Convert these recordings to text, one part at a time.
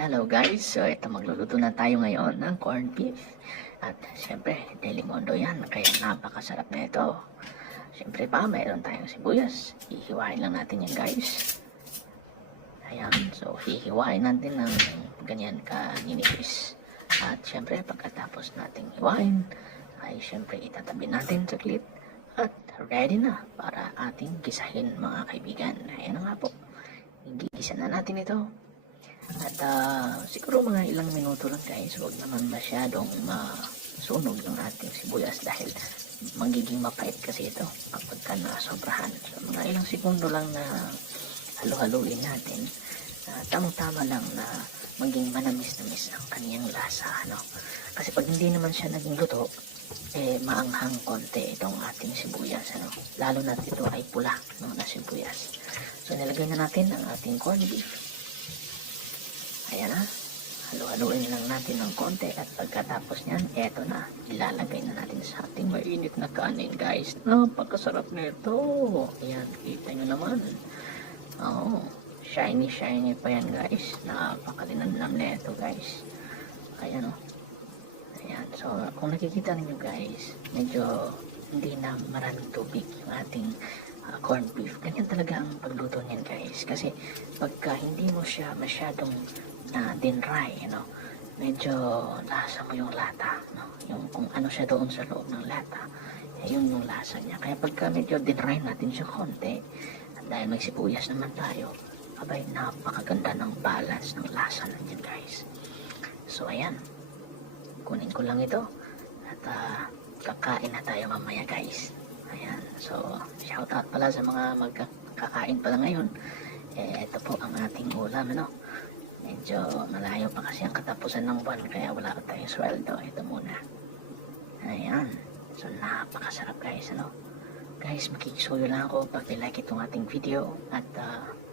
Hello guys, so ito magluluto na tayo ngayon ng corned beef. At syempre, Delimondo yan, kaya napakasarap na ito. Syempre pa, mayroon tayong sibuyas. Hihiwain lang natin yan guys. Ayan, so hihiwain natin ng ganyan kaninipis. At syempre, pagkatapos nating hiwain, ay syempre itatabi natin saglit. At ready na para ating gisahin mga kaibigan. Ayan na nga po, gigisa na natin ito. At siguro mga ilang minuto lang guys, huwag naman masyadong masunog yung ating sibuyas dahil magiging mapait kasi ito kapag ka nasobrahan. So mga ilang segundo lang na halo-haluin natin, tamang-tama lang na maging manamis-namis ang kaniyang lasa. Kasi pag hindi naman siya naging luto, maanghang konti itong ating sibuyas. Lalo na ito ay pula na sibuyas. So nilagay na natin ang ating corned beef. Ayan na, halu-haluin lang natin ng konti at pagkatapos nyan, eto na, ilalagay na natin sa ating mainit na kanin guys. Napakasarap nito. Ayan, kita nyo naman. Oo, shiny pa yan guys. Napakalinamnam nito guys. Ayan o. Ayan, so kung nakikita ninyo guys, medyo hindi na maraming tubig yung ating corned beef. Ganyan talaga ang pagluto niyan guys. Kasi pagka hindi mo siya masyadong dinry, medyo lasa mo yung lata, yung kung ano siya doon sa loob ng lata, yun yung lasa niya. Kaya pagka medyo dinry natin siya konti, at dahil may sibuyas naman tayo, abay napakaganda ng balance ng lasa nandiyan guys. So ayan, kunin ko lang ito at kakain na tayo mamaya guys. Ayan, so shout out pala sa mga magkakain pala ngayon. Ito po ang ating ulam, medyo malayo pa kasi ang katapusan ng buwan kaya wala pa tayong sweldo. Ito muna. Ayan, so napakasarap guys. Guys, makikisuyo lang ako pag like itong ating video at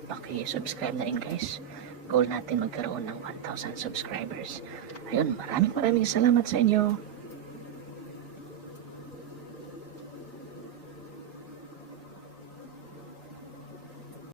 paki-subscribe na rin guys. Goal natin magkaroon ng 1,000 subscribers. Ayun, maraming salamat sa inyo.